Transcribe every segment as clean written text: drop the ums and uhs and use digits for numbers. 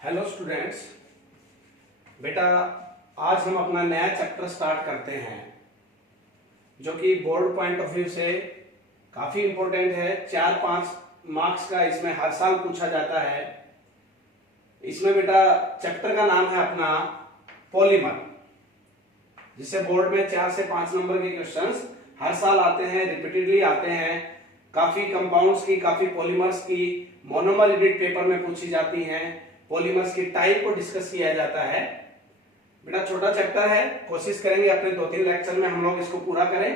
Hello students, बेटा आज हम अपना नया चैप्टर स्टार्ट करते हैं जो कि बोर्ड पॉइंट ऑफ व्यू से काफी इंपॉर्टेंट है। 4-5 मार्क्स का इसमें हर साल पूछा जाता है। इसमें बेटा चैप्टर का नाम है अपना पॉलीमर, जिससे बोर्ड में 4 से 5 नंबर के क्वेश्चंस हर साल आते हैं, रिपीटेडली आते हैं। काफी कंपाउंड्स की, काफी पॉलीमर्स की मोनोमर यूनिट पेपर में पूछी जाती हैं। पॉलीमर्स की टाइप को डिस्कस किया जाता है। बेटा छोटा चैप्टर है, कोशिश करेंगे अपने 2-3 लेक्चर में हम लोग इसको पूरा करें।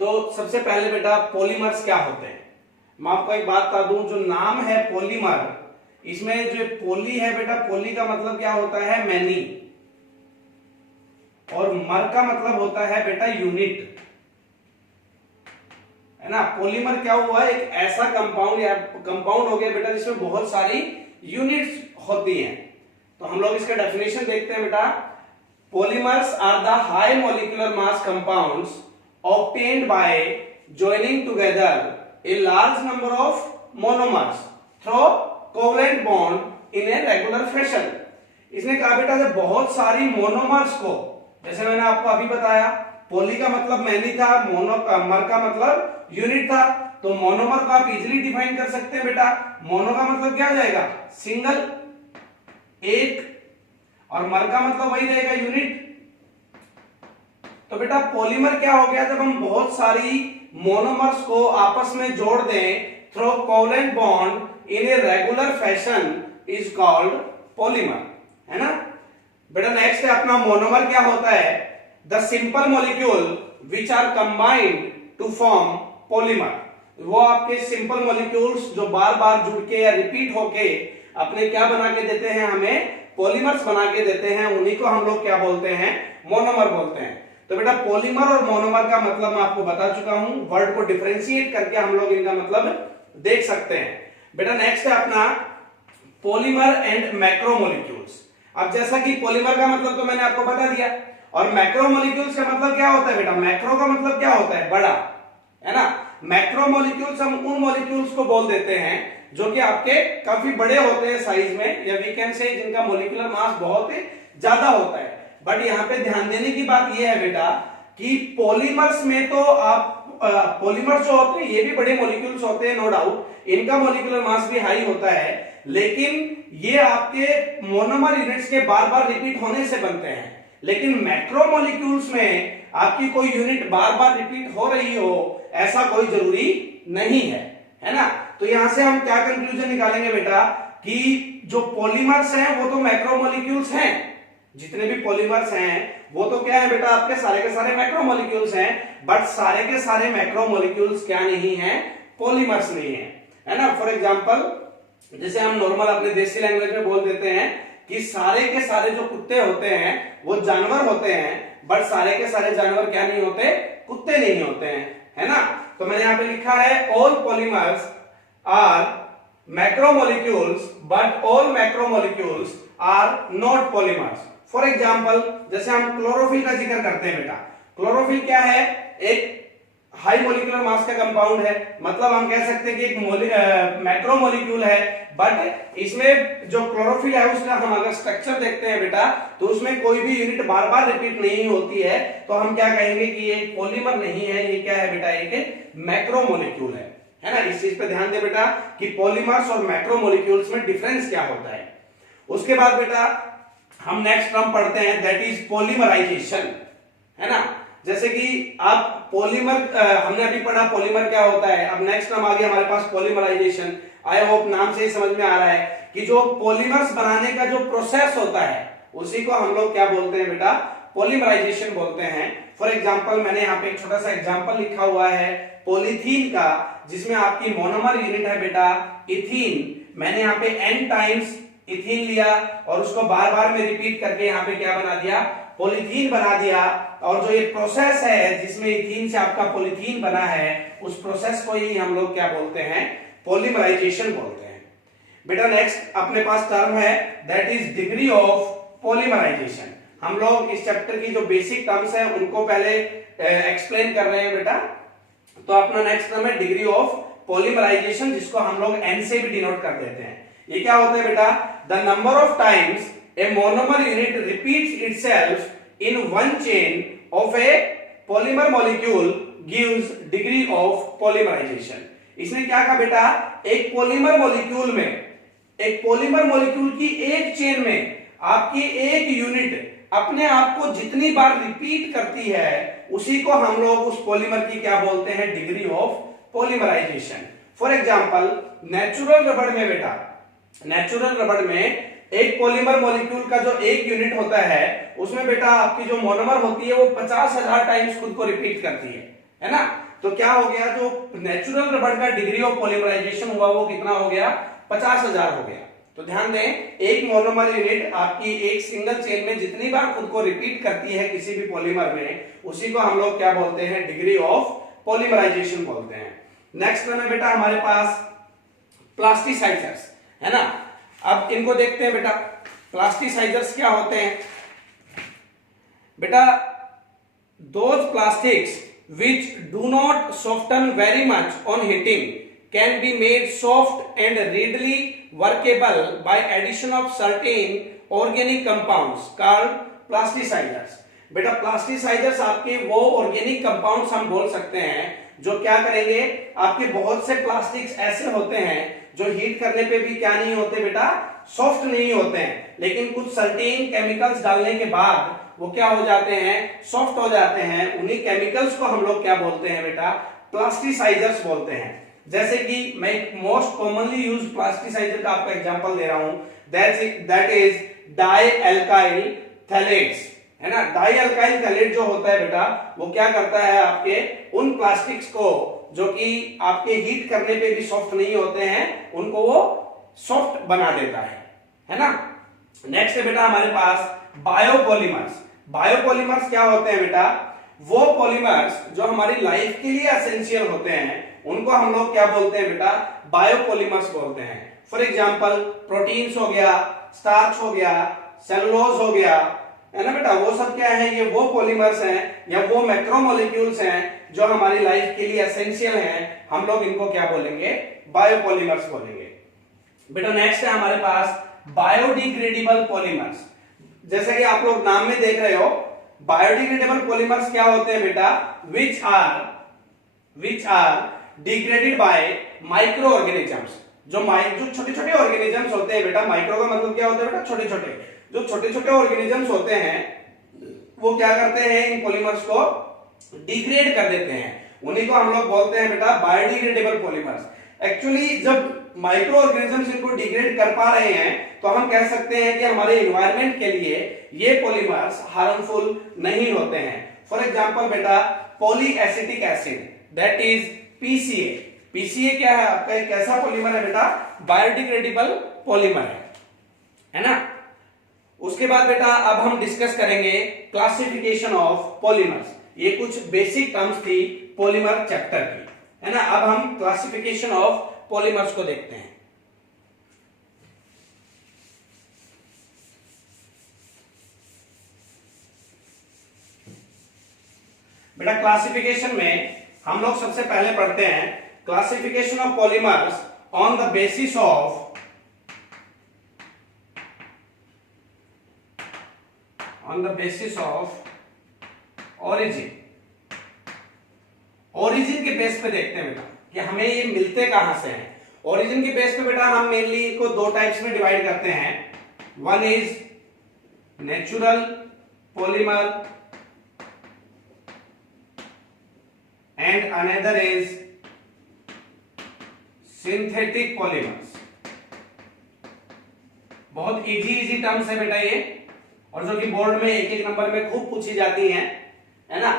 तो सबसे पहले बेटा पॉलीमर्स क्या होते हैं, मैं आपको एक बात बता दूं। जो नाम है पॉलीमर, इसमें जो पॉली है बेटा, पॉली का मतलब क्या होता है? मैनी, और मर का मतलब होता है बेटा यूनिट, है ना। पॉलीमर क्या हुआ? एक ऐसा कंपाउंड या कंपाउंड हो गया बेटा जिसमें बहुत सारी यूनिट्स होती हैं। तो हम लोग इसका डेफिनेशन देखते हैं बेटा। Polymers are the high molecular mass compounds obtained by joining together a large number of monomers through covalent bond in a regular fashion. इसने कहा बेटा जब बहुत सारी मोनोमर्स को, जैसे मैंने आपको अभी बताया, पॉली का मतलब मैनी था, मर का मतलब यूनिट था, तो मोनोमर को आप इजीली डिफाइन कर सकते हैं बेटा। मोनो का मतलब क्या हो जाएगा? सिंगल, एक, और मर का मतलब वही रहेगा, यूनिट। तो बेटा पॉलीमर क्या हो गया? जब हम बहुत सारी मोनोमर्स को आपस में जोड़ दें through covalent bond in a regular fashion is called polymer, है ना। बेटा नेक्स्ट है अपना मोनोमर क्या होता है? The simple molecule which are combined to form polymer. वो आपके सिंपल मॉलिक्यूल्स जो बार बार जुड़ के या रिपीट होके अपने क्या बना के देते हैं? हमें पॉलीमर्स बना के देते हैं। उन्हीं को हम लोग क्या बोलते हैं? मोनोमर बोलते हैं। तो बेटा पॉलीमर और मोनोमर का मतलब मैं आपको बता चुका हूं। वर्ड को डिफरेंशिएट करके हम लोग इनका मतलब देख सकते हैं। बेटा नेक्स्ट है अपना पॉलीमर एंड मैक्रोमोलिक्यूल्स। अब जैसा कि पॉलीमर का मतलब तो मैंने आपको बता दिया, और मैक्रोमोलिक्यूल्स का मतलब क्या होता है बेटा? मैक्रो का मतलब क्या होता है? बड़ा, है ना। मैक्रोमोलिक्यूल्स हम उन मॉलिक्यूल्स को बोल देते हैं जो कि आपके काफी बड़े होते हैं साइज में, या वी कैन से जिनका मॉलिक्यूलर मास बहुत ज्यादा होता है। बट यहाँ पे ध्यान देने की बात यह है बेटा कि पॉलीमर्स में तो आप पॉलीमर्स जो होते हैं ये भी बड़े मॉलिक्यूल्स होते हैं, नो डाउट, इनका मॉलिक्यूलर मास भी हाई होता है, लेकिन ये आपके मोनोमर यूनिट्स के बार बार रिपीट होने से बनते हैं। लेकिन मैक्रोमोलिक्यूल्स में आपकी कोई यूनिट बार बार रिपीट हो रही हो ऐसा कोई जरूरी नहीं है ना। तो यहां से हम क्या कंक्लूजन निकालेंगे बेटा कि जो पॉलीमर्स हैं वो तो मैक्रोमोलिक्यूल्स हैं। जितने भी पॉलीमर्स हैं वो तो क्या है बेटा? आपके सारे के सारे मैक्रोमोलिक्यूल्स हैं। बट सारे के सारे मैक्रोमोलिक्यूल्स क्या नहीं है? पॉलीमर्स नहीं है ना। फॉर एग्जांपल जैसे हम नॉर्मल अपने देसी लैंग्वेज में बोल देते हैं कि सारे के सारे जो कुत्ते होते हैं वो जानवर होते हैं, बट सारे के सारे जानवर क्या नहीं होते? कुत्ते नहीं होते हैं, है ना। तो मैंने यहां पे लिखा है all polymers are macromolecules but all macromolecules are not polymers. For example जैसे हम क्लोरोफिल का जिक्र करते हैं बेटा। क्लोरोफिल क्या है? एक हाई मॉलिक्यूलर मास का कंपाउंड है, मतलब हम कह सकते हैं कि एक मैक्रोमोलिक्यूल है। बट इसमें जो क्लोरोफिल है उसका हम अगर स्ट्रक्चर देखते हैं बेटा तो उसमें कोई भी यूनिट बार बार रिपीट नहीं होती है, तो हम क्या कहेंगे कि ये पॉलीमर नहीं है, ये क्या है बेटा? एक मैक्रोमोलिक्यूल है ना। इस चीज पे ध्यान दे बेटा कि पॉलीमर्स और मैक्रोमोलिक्यूल्स में डिफरेंस क्या होता है। उसके बाद बेटा हम नेक्स्ट टर्म पढ़ते हैं, दैट इज पॉलीमराइजेशन, है ना। जैसे कि आप पॉलीमर हमने अभी पढ़ा पॉलीमर क्या होता है। अब नेक्स्ट टर्म आ गया हमारे पास पॉलीमराइजेशन। आई होप नाम से ही समझ में आ रहा है कि जो पॉलीमर्स बनाने का जो प्रोसेस होता है उसी को हम लोग क्या बोलते हैं बेटा? पॉलीमराइजेशन बोलते हैं। फॉर एग्जांपल मैंने यहाँ पे एक छोटा सा एग्जांपल लिखा हुआ है पॉलीथीन का, जिसमें आपकी मोनोमर यूनिट है बेटा इथीन। मैंने यहाँ पे n टाइम्स इथीन लिया और उसको बार बार में रिपीट करके यहाँ पे क्या बना दिया? पॉलीथीन बना दिया। और जो ये प्रोसेस है जिसमें इथीन से आपका पॉलीथीन बना है, उस प्रोसेस को ही हम लोग क्या बोलते हैं? पॉलीमराइजेशन बोलते हैं। बेटा नेक्स्ट अपने पास टर्म है that is degree of polymerisation. हम लोग इस चैप्टर की जो बेसिक टर्म्स है उनको पहले एक्सप्लेन कर रहे हैं बेटा। तो अपना नेक्स्ट टर्म है डिग्री ऑफ पॉलीमराइजेशन, जिसको हम लोग n से भी डिनोट कर देते हैं। ये क्या होता है बेटा, the number of times a monomer unit repeats itself in one chain of a polymer molecule gives degree of polymerisation. इसने क्या कहा बेटा, एक पॉलीमर मॉलिक्यूल में, एक पॉलीमर मॉलिक्यूल की एक चेन में आपकी एक यूनिट अपने आप को जितनी बार रिपीट करती है उसी को हम लोग उस पॉलीमर की क्या बोलते हैं, degree of polymerisation. For example natural रबड़ में बेटा, नेचुरल रबड़ में एक पॉलीमर मॉलिक्यूल का जो एक यूनिट होता है उसमें बेटा आपकी जो मोनोमर होती है वो 50,000 टाइम्स खुद को रिपीट करती है ना। तो क्या हो गया, जो नेचुरल रबड़ का डिग्री ऑफ पॉलीमराइजेशन हुआ वो कितना हो गया, 50,000 हो गया। तो ध्यान दें, एक मोनोमर यूनिट आपकी एक सिंगल चेन में जितनी बार खुद को रिपीट करती है किसी भी पॉलीमर में, उसी को हम लोग क्या बोलते हैं, डिग्री ऑफ पॉलीमराइजेशन बोलते हैं। नेक्स्ट में बेटा हमारे पास प्लास्टिसाइजर्स है ना। अब इनको देखते हैं बेटा, प्लास्टिसाइजर्स क्या होते हैं बेटा, those plastics which do not soften very much on heating can be made soft and readily workable by addition of certain organic compounds called plasticizers। बेटा प्लास्टिसाइजर्स आपके वो ऑर्गेनिक कंपाउंड्स हम बोल सकते हैं जो क्या करेंगे, आपके बहुत से प्लास्टिक्स ऐसे होते हैं जो हीट करने पे भी क्या नहीं होते बेटा, सॉफ्ट नहीं होते हैं, लेकिन कुछ सर्टेन केमिकल्स डालने के बाद वो क्या हो जाते हैं, सॉफ्ट हो जाते हैं। उन्हीं केमिकल्स को हम लोग क्या बोलते हैं बेटा, प्लास्टिसाइजर्स बोलते हैं। जैसे कि मैं मोस्ट कॉमनली यूज प्लास्टिसाइजर का आपका एग्जांपल दे रहा हूं, that is di alkyl phthalates है ना। डाई एल्काइल थैलेट जो होता है बेटा वो क्या करता है, आपके उन प्लास्टिक्स को जो कि आपके हीट करने पे भी सॉफ्ट नहीं होते हैं उनको वो सॉफ्ट बना देता है ना। नेक्स्ट है बेटा हमारे पास बायोपॉलीमर्स। बायोपॉलीमर्स क्या होते हैं बेटा, वो पॉलीमर्स जो हमारी लाइफ के लिए एसेंशियल होते हैं उनको हम लोग क्या बोलते हैं बेटा, बायोपॉलीमर्स बोलते हैं। फॉर एग्जांपल प्रोटीन्स हो गया, स्टार्च हो गया, सेलुलोज हो गया, है ना बेटा, वो सब क्या है, ये वो पॉलीमर्स हैं या वो मैक्रोमोलिक्यूल्स हैं जो हमारी लाइफ के लिए एसेंशियल हैं, हम लोग इनको क्या बोलेंगे, बायोपॉलीमर्स बोलेंगे बेटा। नेक्स्ट है हमारे पास बायोडिग्रेडेबल पॉलीमर्स। जैसे कि आप लोग नाम में देख रहे हो, बायोडिग्रेडेबल पॉलीमर्स क्या होते हैं बेटा, which are degraded by micro organisms. जो छोटे छोटे ऑर्गेनिजम्स होते हैं बेटा, माइक्रो का मतलब क्या होता है बेटा, छोटे छोटे, जो छोटे छोटे ऑर्गेनिजम्स होते हैं वो क्या करते हैं, इन पॉलीमर्स को डिग्रेड कर देते हैं, उन्हीं को हम लोग बोलते हैं बेटा बायोडिग्रेडेबल पॉलीमर्स। एक्चुअली जब माइक्रो ऑर्गेनिजम्स इनको डिग्रेड कर पा रहे हैं तो हम कह सकते हैं कि हमारे एनवायरनमेंट के लिए ये पॉलीमर्स हार्मफुल नहीं होते हैं। फॉर एग्जांपल बेटा poly acetic acid, that is PCA. PCA क्या है आपका, एक ऐसा पॉलीमर है बेटा, बायोडिग्रेडेबल पॉलीमर है ना। उसके बाद बेटा अब हम डिस्कस करेंगे क्लासिफिकेशन ऑफ पॉलीमर्स। ये कुछ बेसिक टर्म्स थी पॉलीमर चैप्टर की, है ना। अब हम क्लासिफिकेशन ऑफ पॉलीमर्स को देखते हैं। बेटा क्लासिफिकेशन में हम लोग सबसे पहले पढ़ते हैं classification of polymers on the basis of origin. Origin के बेस पे देखते हैं बेटा कि हमें ये मिलते कहां से हैं। ओरिजिन के बेस पे बेटा हम मेनली को दो टाइप्स में डिवाइड करते हैं, one is natural polymer and another is synthetic polymers. बहुत इजी टर्म्स है बेटा ये, और जो कि बोर्ड में एक एक नंबर में खूब पूछी जाती हैं, है ना।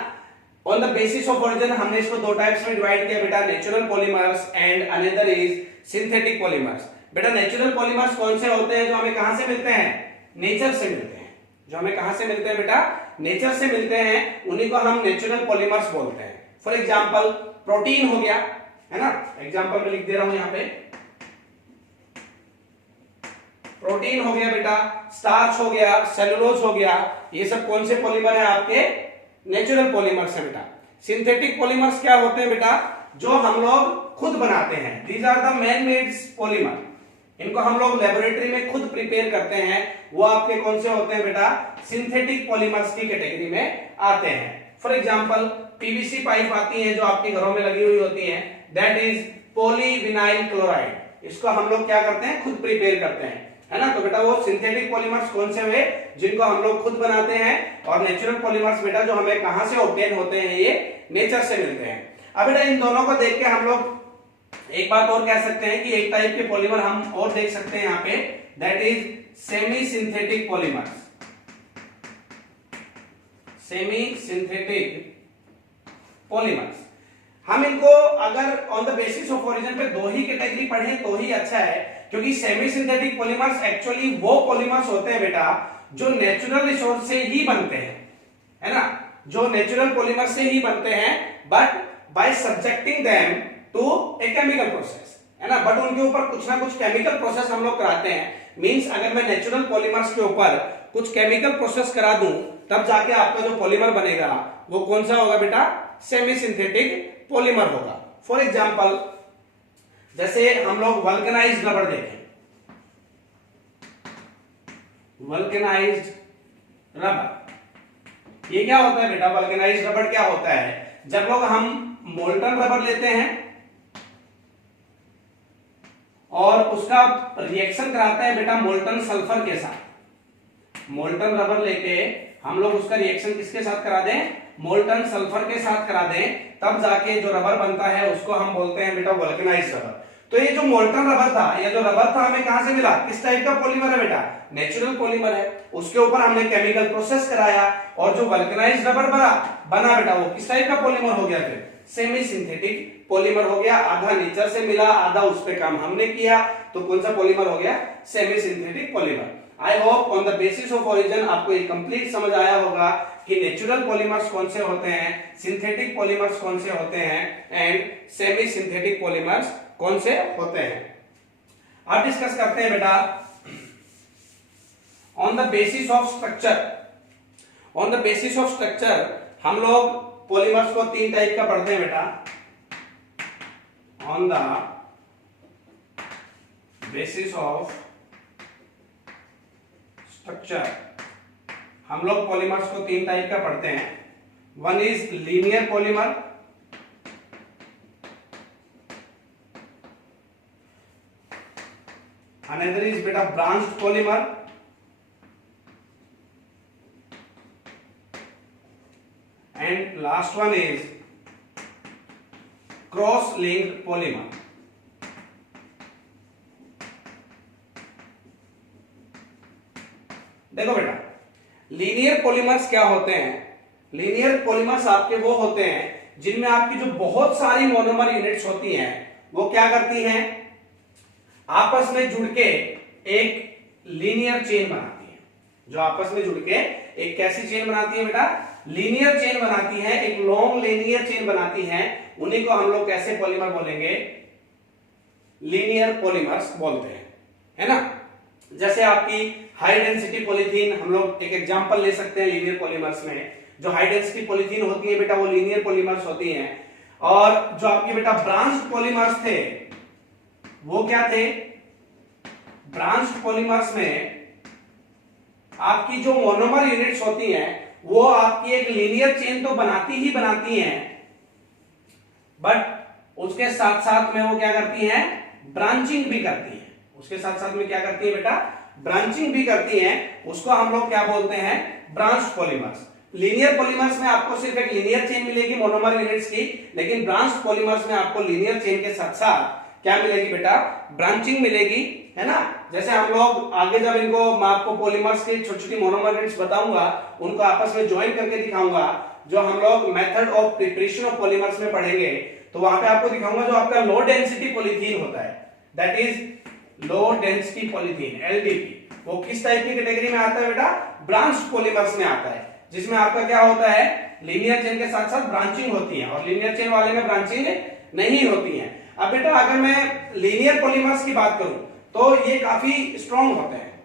On the basis of origin हमने इसको दो टाइप्स में डिवाइड किया बेटा, natural polymers and another is synthetic polymers. बेटा नेचुरल पॉलीमर्स कौन से होते हैं, जो हमें कहां से मिलते हैं, नेचर से मिलते हैं। जो हमें कहां से मिलते हैं बेटा, नेचर से मिलते हैं, उन्हीं को हम नेचुरल पॉलीमर्स बोलते हैं। फॉर एग्जांपल प्रोटीन हो गया, है ना, एग्जांपल में लिख दे रहा हूं यहां पे, प्रोटीन हो गया बेटा, स्टार्च हो गया, सेलुलोज हो गया, ये सब कौन से पॉलीमर है आपके, नेचुरल पॉलीमर्स है बेटा। सिंथेटिक पॉलीमर्स क्या होते हैं बेटा, जो हम लोग खुद बनाते हैं, these are the man made polymer. इनको हम लोग लेबोरेटरी में खुद प्रिपेयर करते हैं, वो आपके कौन से होते हैं बेटा, सिंथेटिक पॉलीमर्स की कैटेगरी में आते हैं। फॉर एग्जांपल पीवीसी पाइप आती है जो आपके घरों में लगी हुई होती है, दैट इज पॉलीविनाइल क्लोराइड, इसको हम लोग क्या करते हैं, खुद प्रिपेयर करते हैं, है ना। तो बेटा वो सिंथेटिक पॉलीमर्स कौन से हुए, जिनको हम लोग खुद बनाते हैं, और नेचुरल पॉलीमर्स बेटा जो हमें कहां से ऑब्टेन होते हैं, ये नेचर से मिलते हैं। अब बेटा इन दोनों को देख के हम लोग एक बात और कह सकते हैं कि एक टाइप के पॉलीमर हम और देख सकते हैं यहाँ पे, that is semi synthetic polymers. Semi synthetic polymers हम इनको अगर on the basis of origin पे दो ही कैटेगरी पढ़ें तो ही अच्छा है, क्योंकि सेमी सिंथेटिक पॉलीमर्स एक्चुअली वो पॉलीमर्स होते हैं बेटा जो नेचुरल रिसोर्स से ही बनते हैं, है ना, जो नेचुरल पॉलीमर से ही बनते हैं, but by subjecting them to a chemical process, है ना, बट उनके ऊपर कुछ ना कुछ केमिकल प्रोसेस हम लोग कराते हैं। मींस अगर मैं नेचुरल पॉलीमर्स के ऊपर कुछ केमिकल प्रोसेस करा दूं तब जाके आपका जो पॉलीमर बनेगा वो कौन सा होगा बेटा, सेमी सिंथेटिक पॉलीमर होगा। फॉर एग्जांपल जैसे हम लोग वल्कनाइज्ड रबर देखें, वल्कनाइज्ड रबर ये क्या होता है बेटा, वल्कनाइज्ड रबर क्या होता है, जब लोग हम मोल्टन रबर लेते हैं और उसका रिएक्शन कराते हैं बेटा मोल्टन सल्फर के साथ, मोल्टन रबर लेके हम लोग उसका रिएक्शन किसके साथ करा दें, मोल्टन सल्फर के साथ करा दें, तब जाके जो रबर बनता है उसको हम बोलते हैं बेटा वल्कनाइज्ड रबर। तो ये जो मोल्टन रबर था, ये जो रबर था हमें कहां से मिला, किस टाइप का पॉलीमर है बेटा, नेचुरल पॉलीमर है, उसके ऊपर हमने केमिकल प्रोसेस कराया और जो वल्कनाइज्ड रबर बना बेटा वो किस टाइप का पॉलीमर हो गया, फिर सेमी सिंथेटिक पॉलीमर हो गया, आधा नेचर से मिला, आधा उस पे काम हमने किया, तो कौन सा पॉलीमर हो गया, semi synthetic polymer. I hope on the basis of origin आपको ये कंप्लीट समझ आया होगा कि नेचुरल पॉलीमर्स कौन से होते हैं, सिंथेटिक पॉलीमर्स कौन से होते हैं, एंड सेमी सिंथेटिक पॉलीमर्स कौन से होते हैं। अब डिस्कस करते हैं बेटा on the basis of structure. On the basis of structure हम लोग पॉलीमर्स को तीन टाइप का पढ़ते हैं बेटा, on the basis of structure हम लोग पॉलीमर्स को तीन टाइप का पढ़ते हैं। One is linear polymer, another is बेटा branched polymer, and last one is cross linked polymer. देखो बेटा लीनियर पॉलीमर्स क्या होते हैं, लीनियर पॉलीमर्स आपके वो होते हैं जिनमें आपकी जो बहुत सारी मोनोमर यूनिट्स होती हैं वो क्या करती हैं, आपस में जुड़ के एक लीनियर चेन बनाती है। जो आपस में जुड़ के एक कैसी चेन बनाती है बेटा, लीनियर चेन बनाती है, एक लॉन्ग लीनियर चेन बनाती है, उन्हीं को हम लोग कैसे पॉलीमर बोलेंगे, लीनियर पॉलीमर्स बोलते हैं, है ना। जैसे आपकी हाई डेंसिटी पॉलीथीन, हम लोग एक एग्जांपल ले सकते हैं लीनियर पॉलीमर्स में। जो हाई डेंसिटी पॉलीथीन होती है बेटा वो लीनियर पॉलीमर्स होती हैं, और जो आपकी बेटा ब्रांच्ड पॉलीमर्स थे वो क्या थे, ब्रांच्ड पॉलीमर्स में आपकी जो मोनोमर यूनिट्स होती हैं वो आपकी एक लीनियर चेन तो बनाती ही बनाती हैं, बट उसके साथ साथ में वो क्या करती हैं, ब्रांचिंग भी करती है। उसके साथ साथ में क्या करती है बेटा, ब्रांचिंग भी करती है। उसको हम लोग क्या बोलते हैं, ब्रांच्ड पॉलीमर्स। लीनियर पॉलीमर्स में आपको सिर्फ एक लीनियर चेन मिलेगी मोनोमर यूनिट्स की, लेकिन ब्रांच्ड पॉलीमर्स में आपको लीनियर चेन के साथ साथ क्या मिलेगी बेटा, ब्रांचिंग मिलेगी, है ना। जैसे हम लोग आगे जब इनको मैं आपको पॉलीमर्स की छोटी छोटी मोनोमर यूनिट्स बताऊंगा, उनको आपस में ज्वाइन करके दिखाऊंगा, जो हम लोग method of preparation of polymers में पढ़ेंगे, तो वहां पे आपको दिखाऊंगा जो आपका लो डेंसिटी पॉलीथीन होता है, that is low density polythene, LDP, वो किस टाइप की कैटेगरी में आता है बेटा, ब्रांच्ड पॉलीमर्स में आता है, जिसमें आपका क्या होता है, लीनियर चेन के साथ साथ ब्रांचिंग होती है, और लीनियर चेन वाले में ब्रांचिंग नहीं होती है। अब बेटा अगर मैं लीनियर पॉलीमर्स की बात करूं तो ये काफी स्ट्रॉन्ग होते हैं,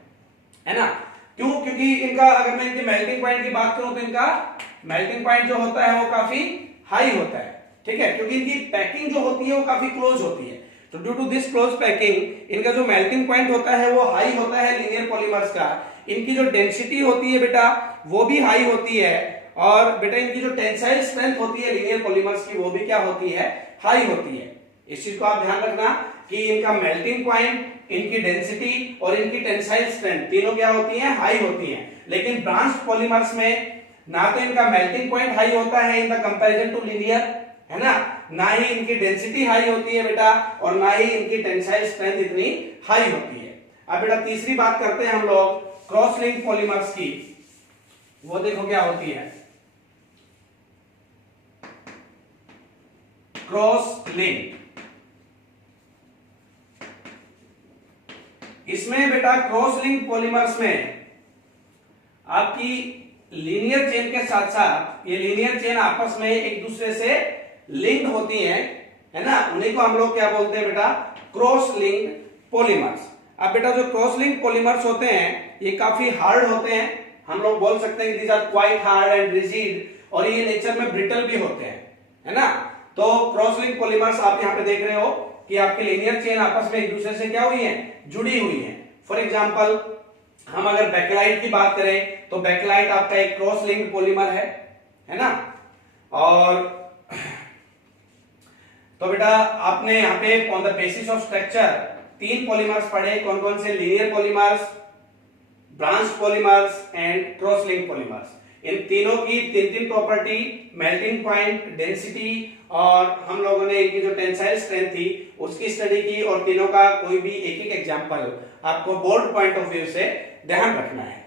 है ना। क्यों, क्योंकि इनका अगर मैं इनके मेल्टिंग पॉइंट की बात करूं तो इनका मेल्टिंग पॉइंट जो होता है वो काफी हाई होता है, ठीक है, क्योंकि इनकी पैकिंग जो होती है वो काफी क्लोज होती है। तो due to this close packing इनका जो मेल्टिंग पॉइंट होता है वो हाई होता है लीनियर पॉलीमर्स का। इनकी जो डेंसिटी होती है बेटा वो भी हाई होती है, और बेटा इनकी जो टेंसाइल स्ट्रेंथ होती है लीनियर पॉलीमर्स की वो भी क्या होती है, हाई होती है। इस चीज को आप ध्यान रखना कि इनका मेल्टिंग पॉइंट, इनकी डेंसिटी और इनकी टेंसाइल स्ट्रेंथ तीनों क्या होती हैं, हाई होती हैं। लेकिन ब्रांच्ड पॉलीमर्स में ना तो इनका मेल्टिंग पॉइंट हाई होता है in the comparison to linear, है ना ही इनकी डेंसिटी हाई होती है बेटा, और ना ही इनकी टेंसाइल स्ट्रेंथ इतनी हाई होती है। अब बेटा तीसरी बात करते हैं हम लोग क्रॉस लिंक पॉलीमर्स की। वो देखो क्या होती है, क्रॉस लिंक। इसमें बेटा क्रॉस लिंक पॉलीमर्स में आपकी लीनियर चेन के साथ साथ ये लीनियर चेन आपस में एक दूसरे से लिंक होती हैं, है ना, उन्हीं को हम लोग क्या बोलते हैं बेटा, क्रॉस लिंक पॉलीमर्स। अब बेटा जो क्रॉस लिंक पॉलीमर्स होते हैं ये काफी हार्ड होते हैं, हम लोग बोल सकते हैं कि these are quite hard and rigid, और ये नेचर में ब्रिटल भी होते हैं, है ना। तो क्रॉस लिंक पॉलीमर्स आप यहाँ पे देख रहे हो कि आपकी लीनियर चेन आपस में एक दूसरे से क्या हुई है, जुड़ी हुई है। फॉर एग्जाम्पल हम अगर बैकलाइट की बात करें तो बैकलाइट आपका एक क्रॉस लिंक पॉलीमर है ना। और तो बेटा आपने यहाँ पे on the basis of structure 3 polymers पढ़े, कौन कौन से, linear polymers, branch polymers and cross link polymers. इन तीनों की 3 प्रॉपर्टी, मेल्टिंग पॉइंट, डेंसिटी, और हम लोगों ने इनकी जो टेंसाइल स्ट्रेंथ थी उसकी स्टडी की, और तीनों का कोई भी एक एग्जांपल आपको बोर्ड पॉइंट ऑफ व्यू से ध्यान रखना है,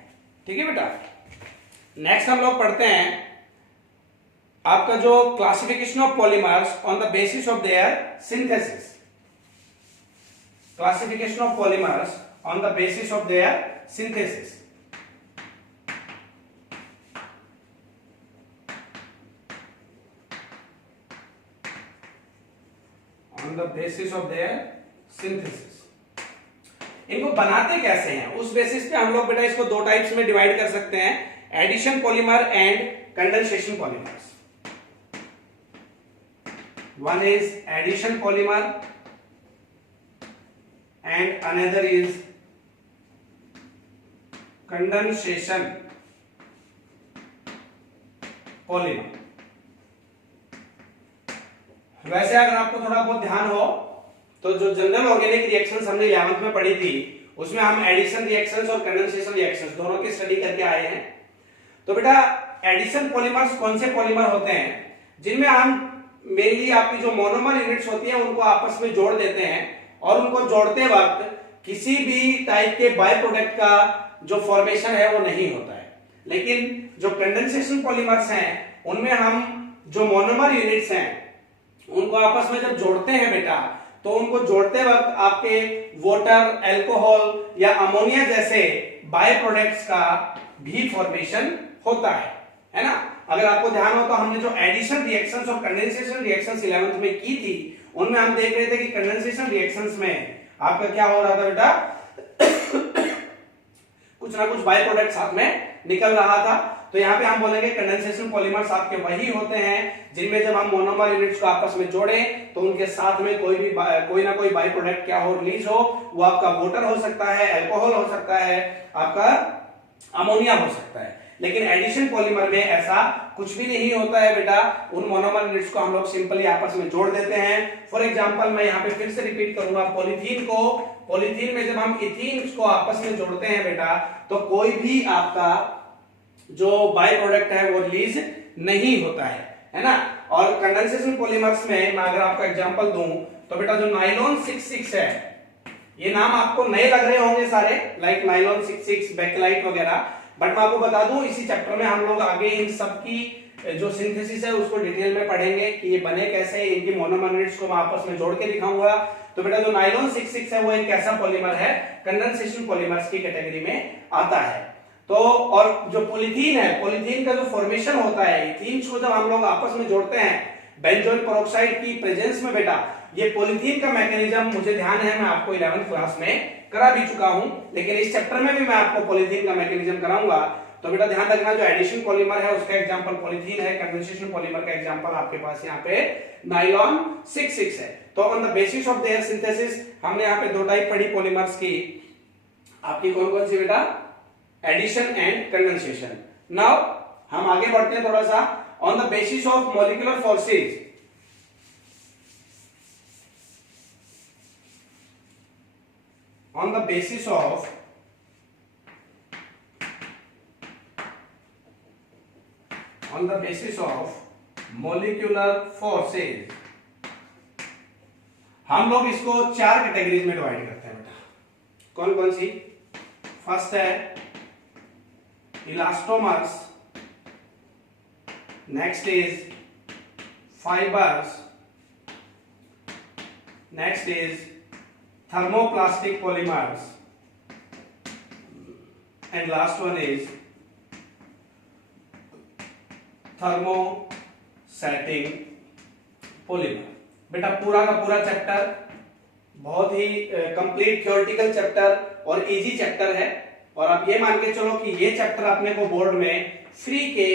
ठीक है बेटा। नेक्स्ट हम लोग पढ़ते हैं आपका जो classification of polymers on the basis of their synthesis. Classification of polymers on the basis of their synthesis. On the basis of their synthesis. इनको बनाते कैसे हैं उस बेसिस पे हम लोग बेटा इसको 2 टाइप्स में डिवाइड कर सकते हैं, addition polymer and condensation polymers. One is addition polymer and another is condensation polymer। वैसे अगर आपको थोड़ा बहुत ध्यान हो तो जो जनरल ऑर्गेनिक रिएक्शंस हमने 11th में पढ़ी थी उसमें हम एडिशन रिएक्शंस और कंडेंसेशन रिएक्शंस दोनों की स्टडी करके आए हैं। तो बेटा एडिशन पॉलीमर्स कौन से पॉलीमर होते हैं जिनमें हम मेनली आपकी जो मोनोमर यूनिट्स होती हैं उनको आपस में जोड़ देते हैं, और उनको जोड़ते वक्त किसी भी टाइप के बाय प्रोडक्ट का जो फॉर्मेशन है वो नहीं होता है। लेकिन जो कंडेंसेशन पॉलीमर्स हैं उनमें हम जो मोनोमर यूनिट्स हैं उनको आपस में जब जोड़ते हैं बेटा तो उनको जोड़ते वक्त आपके वाटर, अल्कोहल या अमोनिया जैसे बाय प्रोडक्ट्स का भी फॉर्मेशन होता है ना। अगर आपको ध्यान हो तो हमने जो एडिशन रिएक्शंस और कंडेंसेशन रिएक्शंस 11th में की थी उनमें हम देख रहे थे कि कंडेंसेशन रिएक्शंस में आपका क्या हो रहा था बेटा कुछ ना कुछ बाय प्रोडक्ट साथ में निकल रहा था। तो यहाँ पे हम बोलेंगे कंडेंसेशन पॉलीमर्स आपके वही होते हैं जिनमें जब हम मोनोमर यूनिट्स को आपस में जोड़ें तो उनके साथ में कोई ना कोई बाय प्रोडक्ट क्या हो, रिलीज हो। वो आपका वाटर हो सकता है, अल्कोहल हो सकता है, आपका अमोनिया हो सकता है। लेकिन एडिशन पॉलीमर में ऐसा कुछ भी नहीं होता है बेटा, उन मोनोमर यूनिट्स को हम लोग सिंपली आपस में जोड़ देते हैं। फॉर एग्जांपल मैं यहाँ पे फिर से रिपीट करूंगा, पॉलीथीन में जब हम इथीन को आपस में जोड़ते हैं बेटा तो कोई भी आपका जो बाय प्रोडक्ट है वो रिलीज नहीं होता है ना। और कंडेंसेशन पॉलीमर्स में मैं अगर आपका एग्जांपल दूं तो बेटा जो नाइलॉन 66 है, ये नाम आपको नए लग रहे होंगे सारे, लाइक नाइलॉन 66, बैकलाइट वगैरह, बट मैं आपको बता दूं इसी चैप्टर में हम लोग आगे इन सब की जो सिंथेसिस है उसको डिटेल में पढ़ेंगे कि ये बने कैसे, इनकी मोनोमर यूनिट्स को मैं आपस में जोड़ के दिखाऊंगा। तो बेटा जो नाइलॉन 66 है वो एक ऐसा पॉलीमर है कंडेंसेशन पॉलीमर्स की कैटेगरी में आता है। तो और जो पॉलीथीन है, पॉलीथीन का जो फॉर्मेशन होता है, इथीन को जब हम लोग आपस में जोड़ते हैं बेंजोइल पेरोक्साइड की प्रेजेंस में बेटा, ये पॉलीथीन का मैकेनिज्म मुझे ध्यान है मैं आपको 11th क्लास में करा भी चुका हूं, लेकिन इस चैप्टर में भी मैं आपको पॉलीथीन का मैकेनिज्म कराऊंगा। तो बेटा ध्यान रखना जो एडिशन पॉलीमर है उसका एग्जांपल पॉलीथीन है, कंडेंसेशन पॉलीमर का एग्जांपल आपके पास यहाँ पे नाइलॉन 66 है। तो on the basis of their synthesis हमने यहाँ पे दो टाइप पढ़ी पॉलीमर्स की, आपकी कौन कौन सी बेटा, एडिशन एंड कंडेंसेशन। नाउ हम आगे बढ़ते हैं थोड़ा सा, on the basis of molecular forces, on the basis of molecular forces हम लोग इसको चार कैटेगरीज में डिवाइड करते हैं बेटा। कौन कौन सी? फर्स्ट है elastomers, next is fibres, next is thermoplastic polymers, and last one is thermosetting polymer। बेटा पूरा का पूरा चैप्टर बहुत ही कंप्लीट थ्योरेटिकल चैप्टर और इजी चैप्टर है, और आप ये मान के चलो कि ये चैप्टर अपने को बोर्ड में फ्री के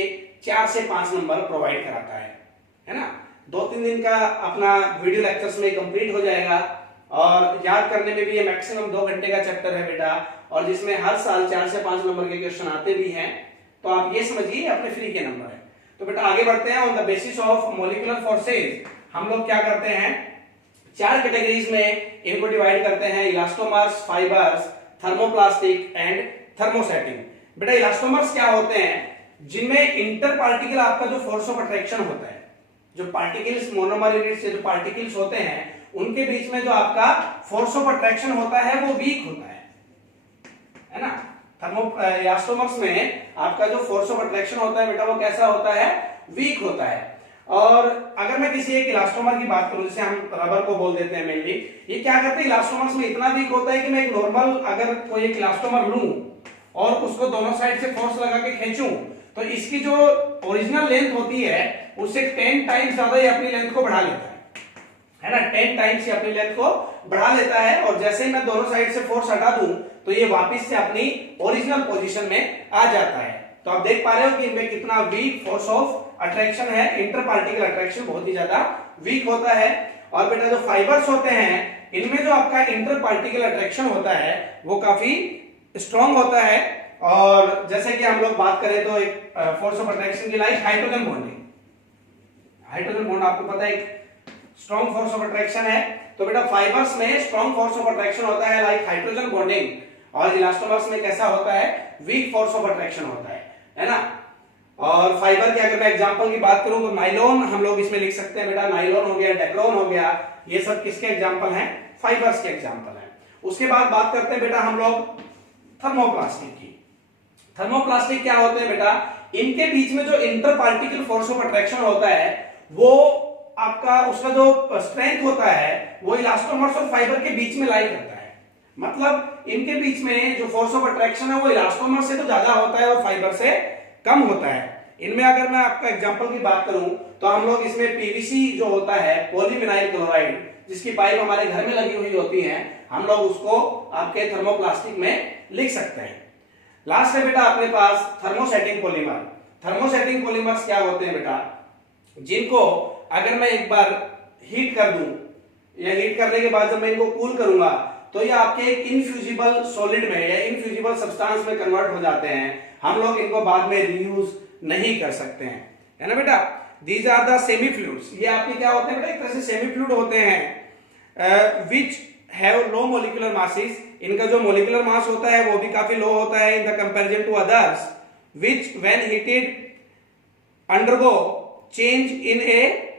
4 से 5 नंबर प्रोवाइड कराता है ना। 2-3 दिन का अपना वीडियो लेक्चर्स में कंप्लीट हो जाएगा, और याद करने में भी ये मैक्सिमम 2 घंटे का चैप्टर है बेटा, और जिसमें हर साल 4 से 5 नंबर के क्वेश्चन आते भी हैं। तो आप ये समझिए अपने फ्री के नंबर है। तो बेटा आगे बढ़ते हैं। On the basis of molecular forces हम लोग क्या करते हैं, 4 कैटेगरीज में इनको डिवाइड करते हैं, elastomers, fibres, thermoplastic and thermosetting. बेटा इलास्टोमर्स क्या होते हैं, जिनमें इंटर पार्टिकल आपका जो फोर्स ऑफ अट्रैक्शन होता है, जो पार्टिकल्स मोनोमर यूनिट से जो पार्टिकल्स होते हैं उनके बीच में जो आपका फोर्स ऑफ अट्रैक्शन होता है वो वीक होता है ना। इलास्टोमर्स में आपका जो फोर्स ऑफ अट्रैक्शन होता है बेटा वो कैसा होता है, वीक होता है। और अगर मैं किसी एक इलास्टोमर की बात करूं, जैसे हम रबर को बोल देते हैं मेनली, ये क्या करते हैं इलास्टोमर्स में इतना वीक होता है कि मैं एक नॉर्मल अगर कोई एक इलास्टोमर लूं और उसको दोनों साइड से फोर्स लगा के खींचूं, तो इसकी जो ओरिजिनल लेंथ होती है उससे 10 टाइम्स ज्यादा ये अपनी लेंथ को बढ़ा लेता है ना, 10 टाइम्स अपनी लेंथ को बढ़ा लेता है। और जैसे ही मैं दोनों साइड से फोर्स हटा दूं तो ये वापस से अपनी ओरिजिनल पोजीशन में आ जाता है। तो आप देख पा रहे हो कि इनमें कितना वीक फोर्स ऑफ अट्रैक्शन है, इंटर पार्टिकल अट्रैक्शन बहुत ही ज्यादा वीक होता है। और बेटा जो फाइबर्स होते हैं इनमें जो आपका इंटर पार्टिकल अट्रैक्शन होता है वो काफी स्ट्रॉन्ग होता है। और जैसे कि हम लोग बात करें तो एक फोर्स ऑफ अट्रैक्शन की like hydrogen bonding, hydrogen bond आपको पता है एक स्ट्रॉन्ग फोर्स ऑफ अट्रैक्शन है। तो बेटा फाइबर्स में स्ट्रॉन्ग फोर्स ऑफ अट्रैक्शन होता है लाइक हाइड्रोजन बॉन्डिंग, और इलास्टोमर्स में कैसा होता है, वीक फोर्स ऑफ अट्रैक्शन होता है ना। और फाइबर की अगर मैं एग्जांपल की बात करूं तो नाइलॉन हम लोग इसमें लिख सकते हैं बेटा, नाइलॉन हो गया, डेक्रोन हो गया, ये सब किसके एग्जांपल हैं, फाइबर्स के एग्जांपल हैं। उसके बाद बात करते हैं बेटा हम लोग थर्मोप्लास्टिक की। थर्मोप्लास्टिक क्या होते हैं बेटा, इनके बीच में जो inter particle force of attraction होता है वो आपका उसका जो स्ट्रेंथ होता है वो इलास्टोमर्स और फाइबर के बीच में लाई करता है। मतलब इनके बीच में जो फोर्स ऑफ अट्रैक्शन है वो इलास्टोमर से तो ज्यादा होता है और फाइबर से कम होता है। इनमें अगर मैं आपका एग्जांपल की बात करूं तो हम लोग इसमें पीवीसी जो होता है, पॉलीविनाइल क्लोराइड, जिसकी पाइप हमारे घर में लगी हुई होती है, हम लोग उसको आपके थर्मोप्लास्टिक में लिख सकते हैं। लास्ट है बेटा अपने पास थर्मोसेटिंग पॉलीमर। थर्मोसेटिंग पॉलीमर्स क्या होते हैं बेटा, जिनको अगर मैं एक बार हीट कर दूं या हीट करने के बाद जब मैं इनको कूल करूंगा तो ये आपके एक इनफ्यूजिबल सॉलिड में या इनफ्यूजिबल सब्सटेंस में कन्वर्ट हो जाते हैं। हम लोग इनको बाद में रीयूज नहीं कर सकते हैं, है ना बेटा। These are the semi fluids, ये आपके क्या होते हैं बेटा, एक तरह से सेमी फ्लूइड होते हैं which have low molecular masses. इनका जो मोलिकुलर मास होता है वो भी काफी लो होता है in the comparison to others, which when heated undergo change in a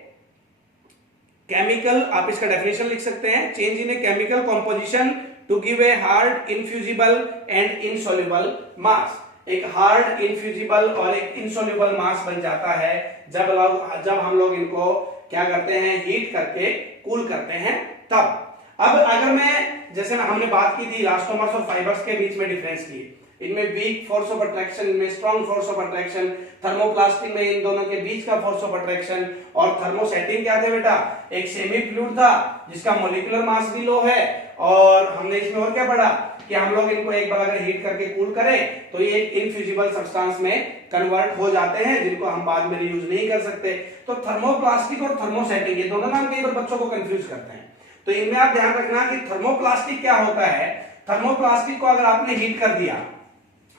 chemical, आप इसका डेफिनेशन लिख सकते हैं, change in a chemical composition to give a hard infusible and insoluble mass. एक हार्ड, इनफ्यूजिबल और एक इनसॉल्युबल मास बन जाता है जब हम लोग इनको क्या करते हैं, हीट करके कूल करते हैं तब। अब अगर मैं जैसे हमने बात की थी इलास्टोमर्स और फाइबर्स के बीच में डिफरेंस की, इनमें वीक फोर्स ऑफ अट्रैक्शन, इनमें strong force of attraction, thermoplastic में इन दोनों के बीच का फोर्स ऑफ अट्रैक्शन, और थर्मोसेटिंग क्या थे बेटा, एक सेमी फ्लूइड था जिसका मोलिकुलर मास भी लो है। और हमने इसमें और क्या पढ़ा कि हम लोग इनको एक बार अगर हीट करके कूल करें तो ये एक इनफ्यूजिबल सब्सटेंस में कन्वर्ट हो जाते हैं, जिनको हम बाद में रीयूज नहीं कर सकते। तो थर्मोप्लास्टिक और थर्मोसेटिंग ये दोनों नाम कई बार बच्चों को कंफ्यूज करते हैं। तो इनमें आप ध्यान रखना कि थर्मोप्लास्टिक क्या होता है। थर्मोप्लास्टिक को अगर आपने हीट कर दिया,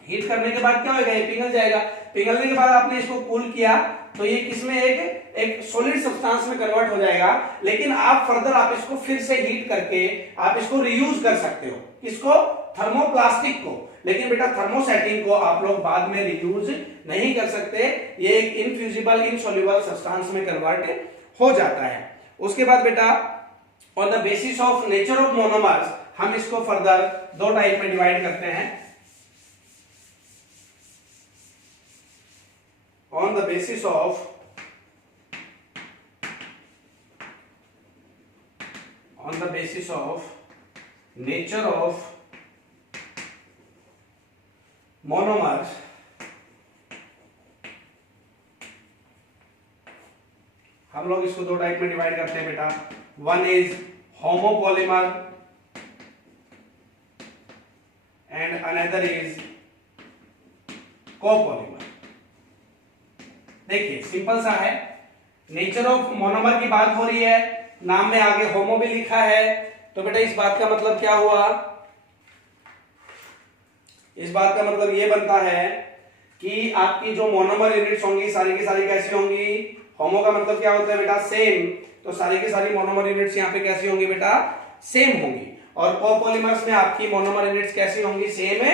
हीट करने के बाद क्या होगा, ये पिघल जाएगा। पिघलने के बाद आपने इसको कूल किया तो ये किसमें एक सॉलिड सब्सटेंस में कन्वर्ट हो जाएगा। लेकिन आप फर्दर आप इसको फिर से हीट करके आप इसको रीयूज कर सकते हो। किसको? थर्मोप्लास्टिक को। लेकिन बेटा थर्मोसेटिंग को आप लोग बाद में रीयूज नहीं कर सकते, ये एक इनफ्यूजिबल इनसॉल्युबल सब्सटेंस में कन्वर्ट हो जाता है। उसके बाद बेटा on the basis of nature of monomers हम इसको फर्दर दो टाइप में डिवाइड करते हैं। On the basis of nature of monomers, हम लोग इसको दो टाइप में डिवाइड करते हैं बेटा। One is homopolymer and another is copolymer. देखिए सिंपल सा है, नेचर ऑफ मोनोमर की बात हो रही है, नाम में आगे होमो भी लिखा है, तो बेटा इस बात का मतलब क्या हुआ, इस बात का मतलब ये बनता है कि आपकी जो मोनोमर यूनिट्स होंगी सारी की सारी कैसी होंगी, होमो का मतलब क्या होता है बेटा सेम, तो सारी की सारी मोनोमर यूनिट्स यहाँ पे कैसी होंगी बेटा सेम होंगी। और कोपॉलीमर्स में आपकी मोनोमर यूनिट्स कैसी होंगी, सेम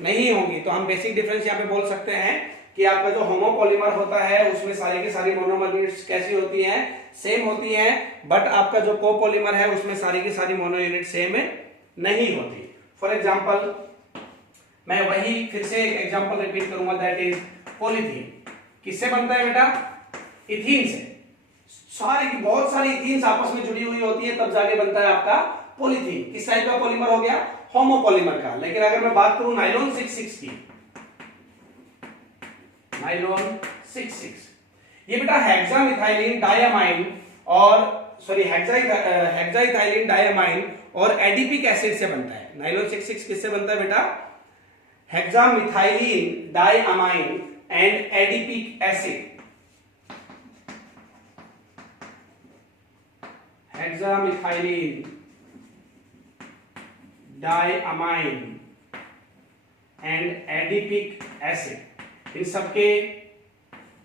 नहीं होंगी। तो हम बेसिक डिफरेंस यहाँ पे बोल सकते हैं कि आपका जो होमोपॉलीमर होता है उसमें सारी की सारी मोनोमर यूनिट्स कैसी होती हैं, सेम होती हैं। बट आपका जो कोपॉलीमर है उसमें सारी की सारी मोनो यूनिट सेम नहीं होती। फॉर एग्जांपल मैं वही फिर से एक एग्जांपल रिपीट करूंगा, दैट इज पॉलीथीन। किससे बनता है बेटा? इथीन से। सारी बहुत सारी इथीन्स आपस में जुड़ी हुई होती है तब जाके बनता है आपका पॉलीथीन। किस टाइप का पॉलीमर हो गया? होमोपॉलीमर का। लेकिन अगर मैं बात करूं नाइलॉन 66 की, नाइलॉन 66 ये बेटा हेक्सामिथाइलिन डायमाइन और हेक्साइथाइलिन डायमाइन और एडिपिक एसिड से बनता है। नाइलॉन 66 किससे बनता है बेटा? Hexamethylene diamine and adipic acid. Hexamethylene diamine and adipic acid, इन सबके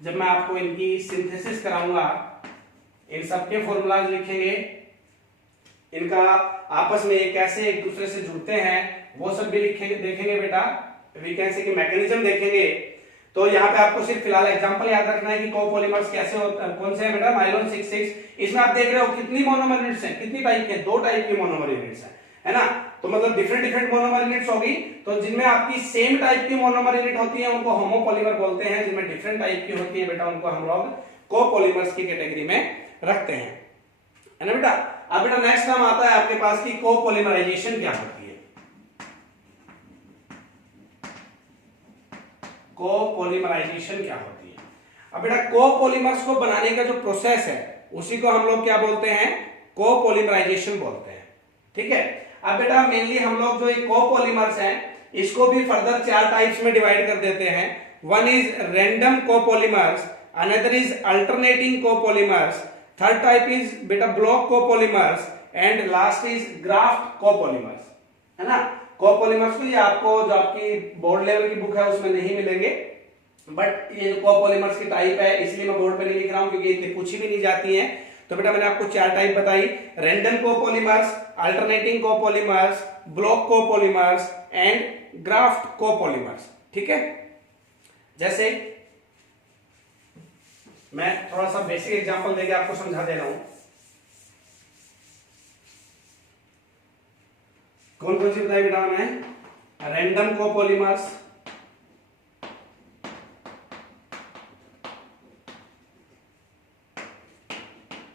जब मैं आपको इनकी सिंथेसिस कराऊंगा, इन सबके फॉर्मूलाज लिखेंगे, इनका आपस में कैसे एक दूसरे से जुड़ते हैं वो सब भी लिखेंगे, देखेंगे बेटा। वीकेंसी की मैकेनिज्म देखेंगे। तो यहाँ पे आपको सिर्फ फिलहाल एग्जांपल याद रखना है कि कोपॉलीमर्स कैसे होते हैं, कौन से हैं बेटा? नाइलॉन 66। इसमें आप देख रहे हो कितनी मोनोमर यूनिट्स हैं, कितनी टाइप के? दो टाइप की मोनोमर यूनिट्स हैं, है ना। तो मतलब डिफरेंट मोनोमर यूनिट्स होगी। तो जिनमें आपकी सेम टाइप की मोनोमर यूनिट होती है उनको होमोपॉलीमर बोलते हैं, जिनमें डिफरेंट टाइप की होती है बेटा उनको हम लोग कोपॉलीमर्स की कैटेगरी में रखते हैं, है ना बेटा। अब बेटा नेक्स्ट नाम आता है आपके पास की कोपॉलीमराइजेशन क्या होती है। कोपॉलीमराइजेशन क्या होती है? अब बेटा कोपॉलीमर्स को बनाने का जो प्रोसेस है उसी को हम लोग क्या बोलते हैं? कोपॉलीमराइजेशन बोलते हैं, ठीक है। अब बेटा मेनली हम लोग जो एक कोपॉलीमर्स हैं इसको भी फर्दर चार टाइप्स में डिवाइड कर देते हैं। One is random copolymers, another is alternating copolymers, third type is बेटा block copolymers and last is graft copolymers, है ना। कोपॉलीमर्स को ये आपको जो आपकी बोर्ड लेवल की बुक है उसमें नहीं मिलेंगे, बट ये कोपॉलीमर्स की टाइप है इसलिए मैं बोर्ड पे नहीं लिख रहा हूं क्योंकि ये पूछी भी नहीं जाती है। तो बेटा मैंने आपको चार टाइप बताई, random copolymers, alternating copolymers, block copolymers and graft copolymers, ठीक है। जैसे मैं थोड़ा सा बेसिक एग्जांपल देके आपको समझा दे रहा हूं। कौन कौन सी बताई बेटा मैंने? Random copolymers,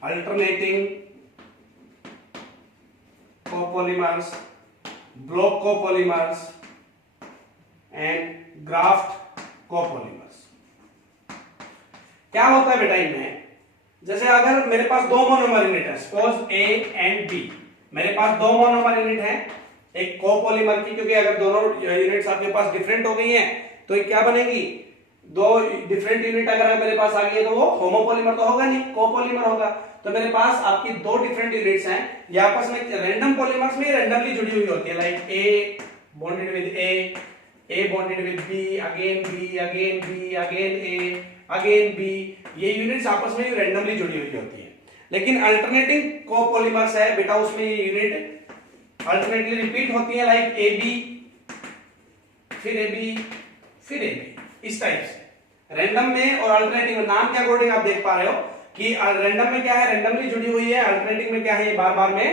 alternating copolymers, block copolymers and graft copolymers. क्या होता है बेटा इनमें? जैसे अगर मेरे पास दो मोनोमर यूनिट है, सपोज ए एंड बी, मेरे पास दो मोनोमर यूनिट है एक कोपॉलीमर की, क्योंकि अगर दोनों यूनिट्स आपके पास डिफरेंट हो गई हैं तो ये क्या बनेगी? दो डिफरेंट यूनिट अगर मेरे पास आ गई है तो वो होमोपॉलीमर तो होगा नहीं, कोपॉलीमर होगा। तो मेरे पास आपकी दो डिफरेंट यूनिट्स हैं, ये आपस में रैंडम पॉलीमर्स में रैंडमली जुड़ी हुई होती है, like A bonded with A bonded with B, again B, again B, again A, again B, ये यूनिट्स आपस में रैंडमली जुड़ी हुई होती है। लेकिन अल्टरनेटिंग कोपॉलीमर्स है बेटा, उसमें ये यूनिट अल्टरनेटली रिपीट होती है, लाइक ए बी, फिर ए बी, फिर ए बी, इस टाइप से। रैंडम में और अल्टरनेटिंग में नाम के अकॉर्डिंग आप देख पा रहे हो कि रैंडम में क्या है, रैंडमली जुड़ी हुई है, अल्टरनेटिंग में क्या है, ये बार बार में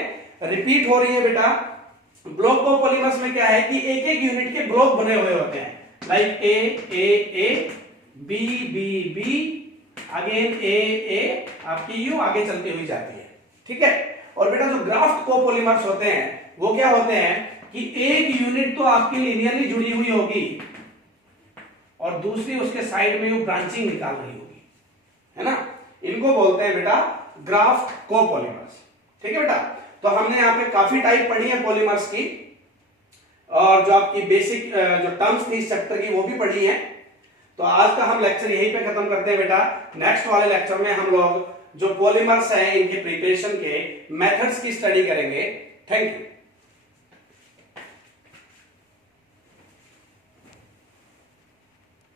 रिपीट हो रही है बेटा। ब्लॉक कोपॉलीमर्स में क्या है कि एक एक यूनिट के ब्लॉक बने हुए होते हैं, like A B B B, again A आपकी यू आगे चलती हुई जाती है, ठीक है। और बेटा जो ग्राफ्ट कोपॉलीमर्स होते हैं वो क्या होते हैं कि एक यूनिट तो आपकी लीनियरली जुड़ी हुई होगी और दूसरी उसके साइड में वो ब्रांचिंग निकाल रही होगी, है ना, इनको बोलते हैं बेटा ग्राफ्ट कोपॉलीमर्स, ठीक है बेटा। तो हमने यहाँ पे काफी टाइप पढ़ी है पॉलीमर्स की, और जो आपकी बेसिक जो टर्म्स थी इस चैप्टर की वो भी पढ़ी है। तो आज का हम लेक्चर यहीं पे खत्म करते हैं बेटा। नेक्स्ट वाले लेक्चर में हम लोग जो पॉलीमर्स हैं इनके प्रिपरेशन के मेथड्स की स्टडी करेंगे। Thank you.